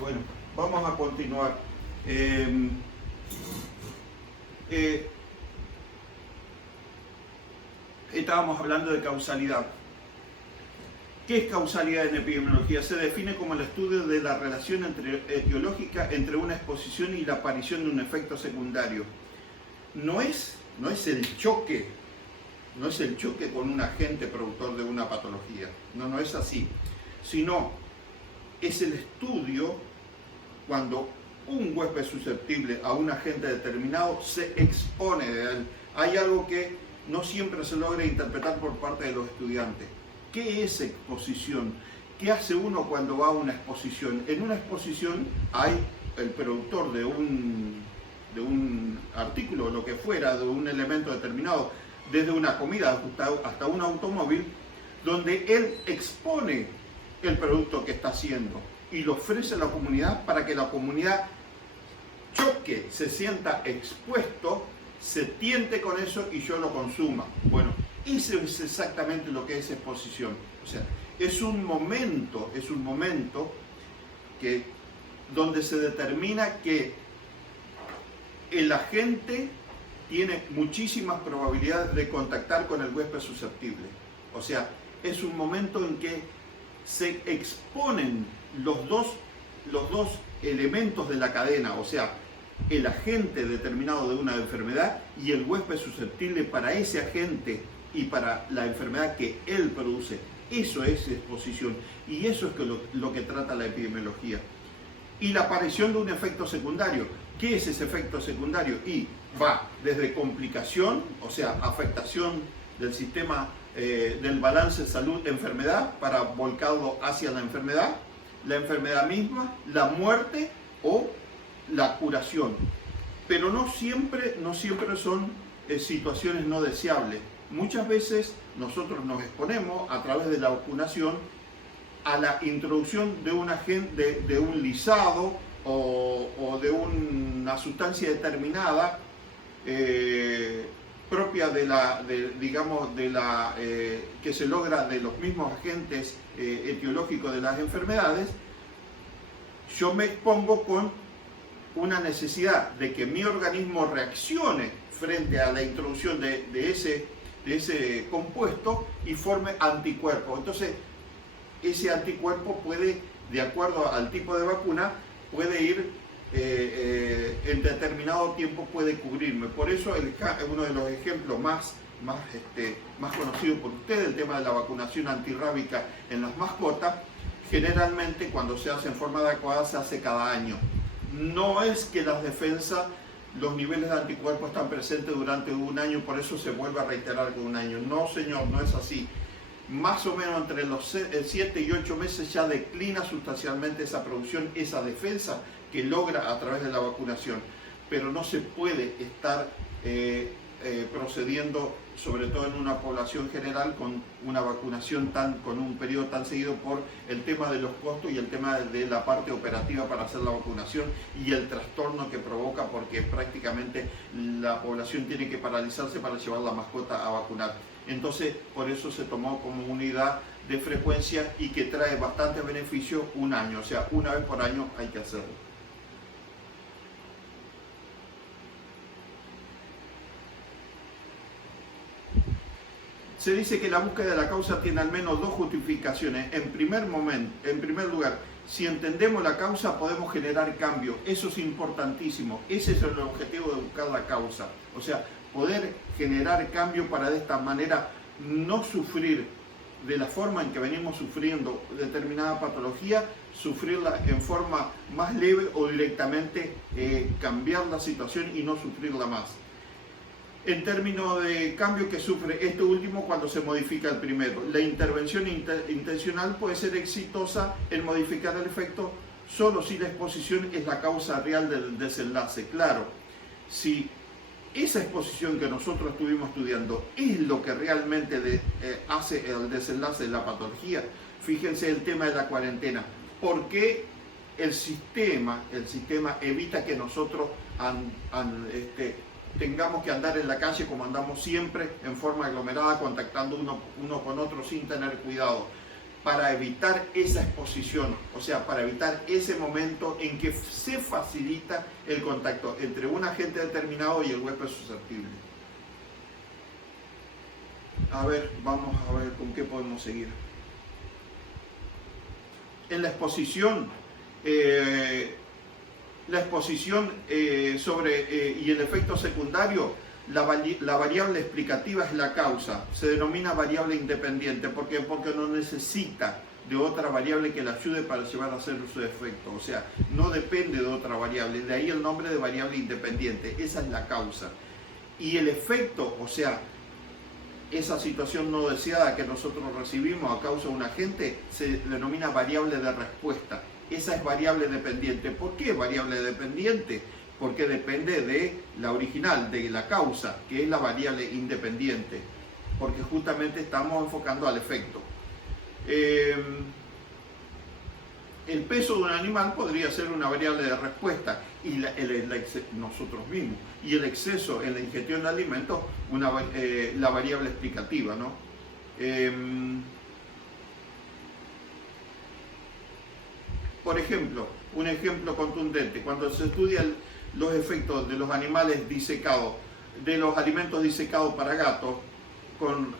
Bueno, vamos a continuar. Eh, eh, Estábamos hablando de causalidad. ¿Qué es causalidad en epidemiología? Se define como el estudio de la relación etiológica entre una exposición y la aparición de un efecto secundario. No es el choque, no es el choque con un agente productor de una patología, no es así, sino es el estudio cuando un huésped susceptible a un agente determinado se expone de él. Hay algo que no siempre se logra interpretar por parte de los estudiantes. ¿Qué es exposición? ¿Qué hace uno cuando va a una exposición? En una exposición hay el productor de un artículo, lo que fuera, de un elemento determinado, desde una comida hasta un automóvil, donde él expone el producto que está haciendo y lo ofrece a la comunidad para que la comunidad choque, se sienta expuesto, se tiente con eso y yo lo consuma. Bueno, eso es exactamente lo que es exposición. O sea, es un momento que, donde se determina que el agente tiene muchísimas probabilidades de contactar con el huésped susceptible. O sea, es un momento en que se exponen los dos elementos de la cadena, o sea, el agente determinado de una enfermedad y el huésped susceptible para ese agente y para la enfermedad que él produce. Eso es exposición y eso es lo que trata la epidemiología. Y la aparición de un efecto secundario. ¿Qué es ese efecto secundario? Y va desde complicación, o sea, afectación del sistema del balance salud-enfermedad para volcarlo hacia la enfermedad misma, la muerte o la curación. Pero no siempre son situaciones no deseables. Muchas veces nosotros nos exponemos a través de la vacunación a la introducción de un agente, de un lisado o de una sustancia determinada propia que se logra de los mismos agentes etiológicos de las enfermedades. Yo me expongo con una necesidad de que mi organismo reaccione frente a la introducción de ese compuesto y forme anticuerpos. Entonces, ese anticuerpo puede, de acuerdo al tipo de vacuna, puede ir en determinado tiempo, puede cubrirme. Por eso uno de los ejemplos más conocidos por ustedes, el tema de la vacunación antirrábica en las mascotas, generalmente cuando se hace en forma adecuada se hace cada año. No es que las defensas, los niveles de anticuerpos están presentes durante un año, por eso se vuelve a reiterar con un año. No, señor, no es así. Más o menos entre los 7 y 8 meses ya declina sustancialmente esa producción, esa defensa que logra a través de la vacunación. Pero no se puede estar procediendo, sobre todo en una población general, con una vacunación con un periodo tan seguido por el tema de los costos y el tema de la parte operativa para hacer la vacunación y el trastorno que provoca, porque prácticamente la población tiene que paralizarse para llevar la mascota a vacunar. Entonces, por eso se tomó como unidad de frecuencia y que trae bastante beneficio un año, o sea, una vez por año hay que hacerlo. Se dice que la búsqueda de la causa tiene al menos dos justificaciones. En primer lugar, si entendemos la causa podemos generar cambio. Eso es importantísimo. Ese es el objetivo de buscar la causa. O sea, poder generar cambio para de esta manera no sufrir de la forma en que venimos sufriendo determinada patología, sufrirla en forma más leve o directamente cambiar la situación y no sufrirla más. En términos de cambio que sufre este último cuando se modifica el primero. La intervención intencional puede ser exitosa en modificar el efecto solo si la exposición es la causa real del desenlace. Claro, si esa exposición que nosotros estuvimos estudiando es lo que realmente hace el desenlace de la patología. Fíjense el tema de la cuarentena. ¿Por qué el sistema evita que nosotros tengamos que andar en la calle como andamos siempre, en forma aglomerada, contactando uno con otro sin tener cuidado? para evitar esa exposición, o sea, para evitar ese momento en que se facilita el contacto entre un agente determinado y el huésped susceptible. A ver, vamos a ver con qué podemos seguir. En la exposición sobre y el efecto secundario, la variable explicativa es la causa, se denomina variable independiente. ¿Por qué? Porque no necesita de otra variable que la ayude para llevar a hacer su efecto, o sea, no depende de otra variable, de ahí el nombre de variable independiente, esa es la causa. Y el efecto, o sea, esa situación no deseada que nosotros recibimos a causa de un agente, se denomina variable de respuesta. Esa es variable dependiente. ¿Por qué variable dependiente? Porque depende de la original, de la causa, que es la variable independiente, porque justamente estamos enfocando al efecto. El peso de un animal podría ser una variable de respuesta, y nosotros mismos, y el exceso en la ingestión de alimentos, la variable explicativa, ¿no? Por ejemplo, un ejemplo contundente, cuando se estudian los efectos de los animales disecados, de los alimentos disecados para gatos,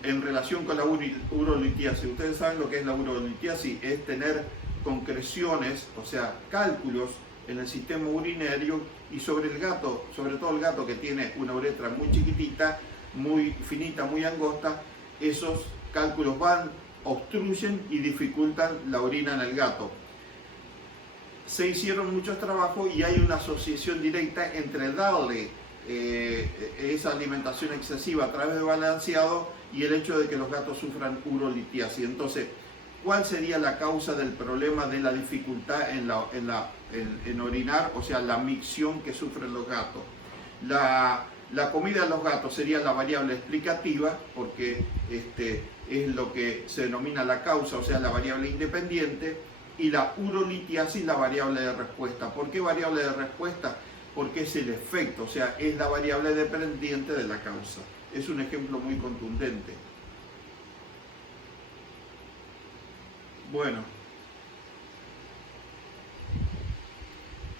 en relación con la urolitiasis. Ustedes saben lo que es la urolitiasis, es tener concreciones, o sea, cálculos en el sistema urinario, y sobre el gato, sobre todo el gato que tiene una uretra muy chiquitita, muy finita, muy angosta, esos cálculos obstruyen y dificultan la orina en el gato. Se hicieron muchos trabajos y hay una asociación directa entre darle esa alimentación excesiva a través de balanceado y el hecho de que los gatos sufran urolitiasis. Entonces, ¿cuál sería la causa del problema de la dificultad en orinar? O sea, la micción que sufren los gatos. La comida de los gatos sería la variable explicativa, porque es lo que se denomina la causa, o sea, la variable independiente, y la urolitiasis la variable de respuesta. ¿Por qué variable de respuesta? Porque es el efecto, o sea, es la variable dependiente de la causa. Es un ejemplo muy contundente. Bueno,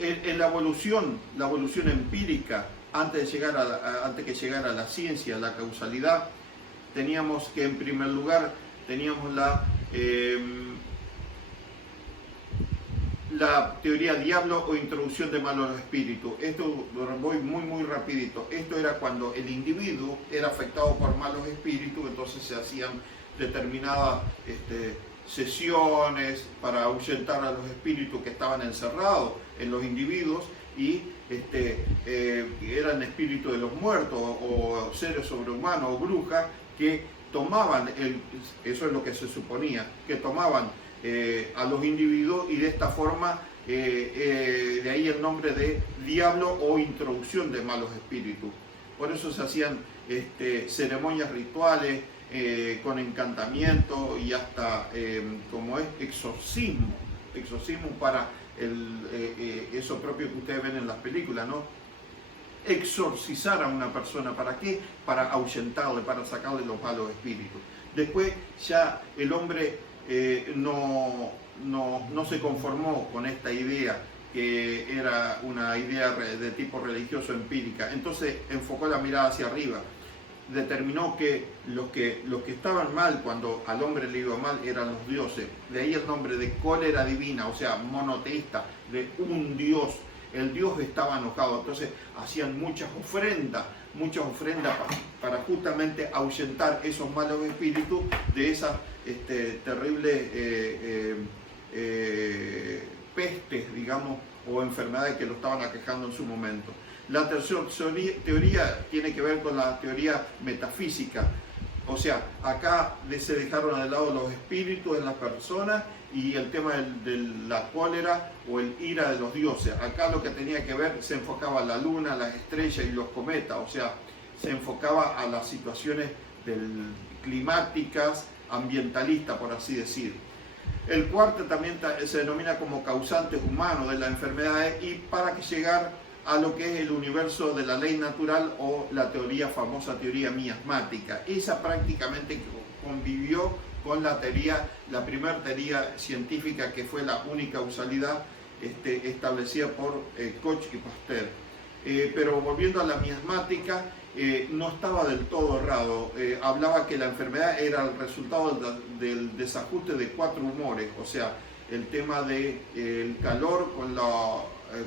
en la evolución empírica, antes que llegara la ciencia, la causalidad, teníamos que, en primer lugar, teníamos la teoría diablo o introducción de malos espíritus. Esto voy muy rapidito. Esto era cuando el individuo era afectado por malos espíritus, entonces se hacían determinadas sesiones para ahuyentar a los espíritus que estaban encerrados en los individuos, y eran espíritus de los muertos o seres sobrehumanos o brujas que tomaban, eso es lo que se suponía, que tomaban a los individuos, y de esta forma, de ahí el nombre de diablo o introducción de malos espíritus. Por eso se hacían ceremonias rituales con encantamiento y hasta como es exorcismo para eso propio que ustedes ven en las películas, ¿no? Exorcizar a una persona, ¿para qué? Para ahuyentarle, para sacarle los malos espíritus. Después ya el hombre no se conformó con esta idea, que era una idea de tipo religioso empírica. Entonces enfocó la mirada hacia arriba, determinó que los que estaban mal cuando al hombre le iba mal eran los dioses. De ahí el nombre de cólera divina, o sea, monoteísta, de un dios. El dios estaba enojado, entonces hacían muchas ofrendas para justamente ahuyentar esos malos espíritus de esas terribles pestes, digamos, o enfermedades que lo estaban aquejando en su momento. La tercera teoría tiene que ver con la teoría metafísica. O sea, acá se dejaron de lado los espíritus en las personas y el tema de la cólera o el ira de los dioses. Acá lo que tenía que ver, se enfocaba a la luna, las estrellas y los cometas. O sea, se enfocaba a las situaciones climáticas, ambientalistas, por así decir. El cuarto también se denomina como causantes humanos de las enfermedades, y para que llegar a lo que es el universo de la ley natural o la famosa teoría miasmática. Esa prácticamente convivió con la primera teoría científica, que fue la unicausalidad establecida por Koch y Pasteur. Pero volviendo a la miasmática, no estaba del todo errado. Hablaba que la enfermedad era el resultado del desajuste de 4 humores, o sea, el tema del calor con las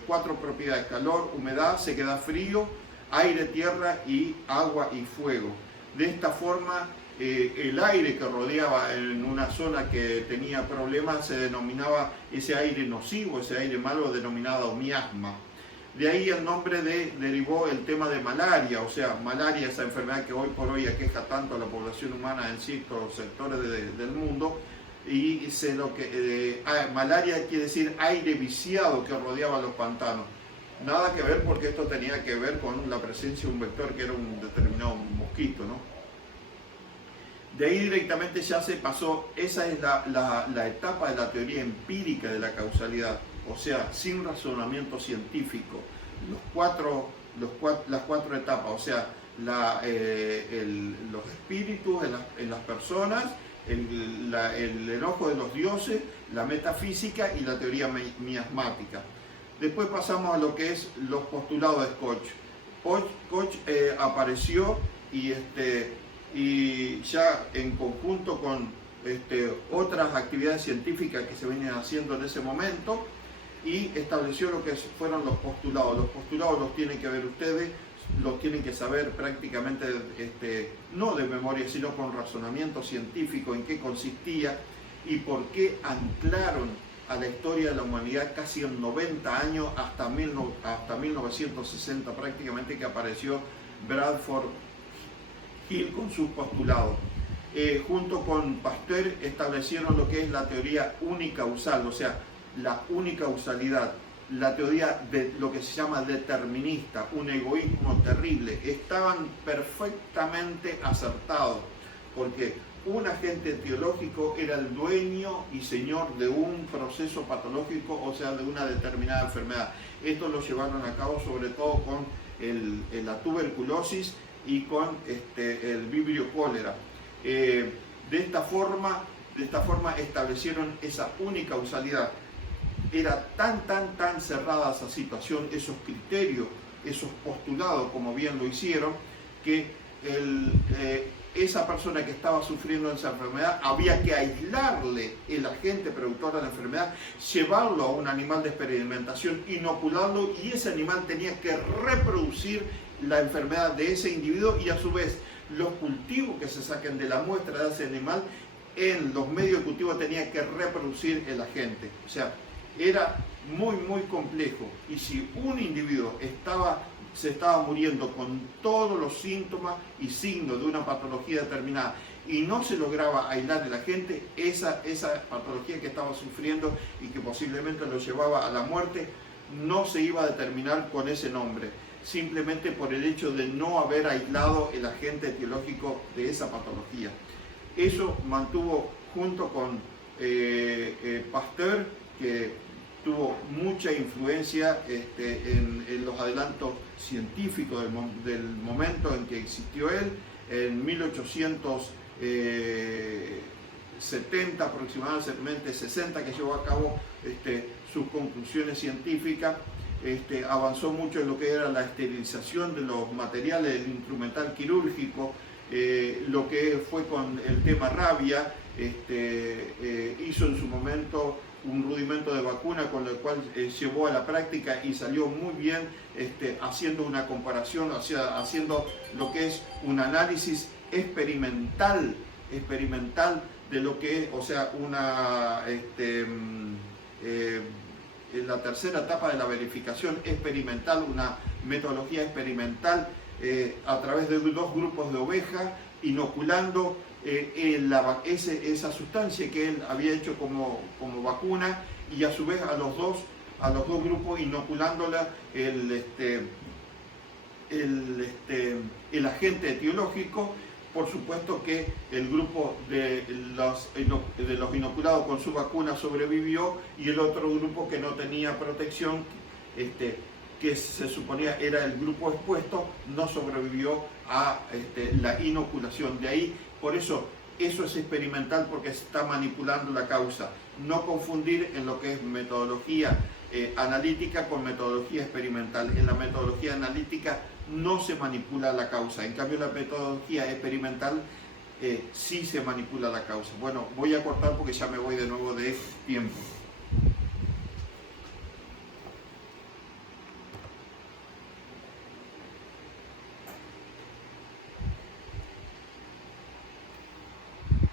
4 propiedades: calor, humedad, sequedad, frío, aire, tierra y agua y fuego. De esta forma, el aire que rodeaba en una zona que tenía problemas se denominaba ese aire nocivo, ese aire malo, denominado miasma. De ahí el nombre derivó el tema de malaria, o sea, malaria, esa enfermedad que hoy por hoy aqueja tanto a la población humana en ciertos sectores del mundo. Y malaria quiere decir aire viciado que rodeaba los pantanos. Nada que ver, porque esto tenía que ver con la presencia de un vector que era un determinado mosquito, ¿no? De ahí directamente ya se pasó, esa es la etapa de la teoría empírica de la causalidad, o sea, sin razonamiento científico. Las cuatro etapas, o sea, los espíritus en las personas, el enojo de los dioses, la metafísica y la teoría miasmática. Después pasamos a lo que es los postulados de Koch. Koch apareció y ya en conjunto con otras actividades científicas que se venían haciendo en ese momento, y estableció lo que fueron los postulados. Los postulados los tienen que ver ustedes, los tienen que saber prácticamente, no de memoria, sino con razonamiento científico, en qué consistía y por qué anclaron a la historia de la humanidad casi en 90 años, hasta 1960 prácticamente, que apareció Bradford Hill con sus postulados. Junto con Pasteur establecieron lo que es la teoría unicausal, o sea, la unicausalidad, la teoría de lo que se llama determinista, un egoísmo terrible. Estaban perfectamente acertados, porque un agente etiológico era el dueño y señor de un proceso patológico, o sea, de una determinada enfermedad. Esto lo llevaron a cabo sobre todo con la tuberculosis y con el vibrio cólera. De esta forma establecieron esa unicausalidad. Era tan cerrada esa situación, esos criterios, esos postulados, como bien lo hicieron, que esa persona que estaba sufriendo esa enfermedad había que aislarle el agente productor de la enfermedad, llevarlo a un animal de experimentación, inocularlo, y ese animal tenía que reproducir la enfermedad de ese individuo, y a su vez los cultivos que se saquen de la muestra de ese animal en los medios de cultivo tenía que reproducir el agente. O sea, era muy complejo, y si un individuo se estaba muriendo con todos los síntomas y signos de una patología determinada y no se lograba aislar el agente, esa patología que estaba sufriendo y que posiblemente lo llevaba a la muerte, no se iba a determinar con ese nombre, simplemente por el hecho de no haber aislado el agente etiológico de esa patología. Eso mantuvo, junto con Pasteur, que tuvo mucha influencia en los adelantos científicos del momento en que existió él, en 1870 aproximadamente, 60, que llevó a cabo sus conclusiones científicas. Avanzó mucho en lo que era la esterilización de los materiales del instrumental quirúrgico, lo que fue con el tema rabia. Hizo en su momento un rudimento de vacuna con el cual llevó a la práctica y salió muy bien, haciendo una comparación, haciendo lo que es un análisis experimental de lo que es, o sea, la tercera etapa de la verificación experimental, una metodología experimental a través de 2 grupos de ovejas, inoculando esa sustancia que él había hecho como vacuna, y a su vez a los dos grupos inoculándola el agente etiológico. Por supuesto que el grupo de los inoculados con su vacuna sobrevivió, y el otro grupo que no tenía protección, que se suponía era el grupo expuesto, no sobrevivió a la inoculación. De ahí, por eso, eso es experimental porque está manipulando la causa. No confundir en lo que es metodología analítica con metodología experimental. En la metodología analítica no se manipula la causa, en cambio la metodología experimental sí se manipula la causa. Bueno, voy a cortar porque ya me voy de nuevo de tiempo.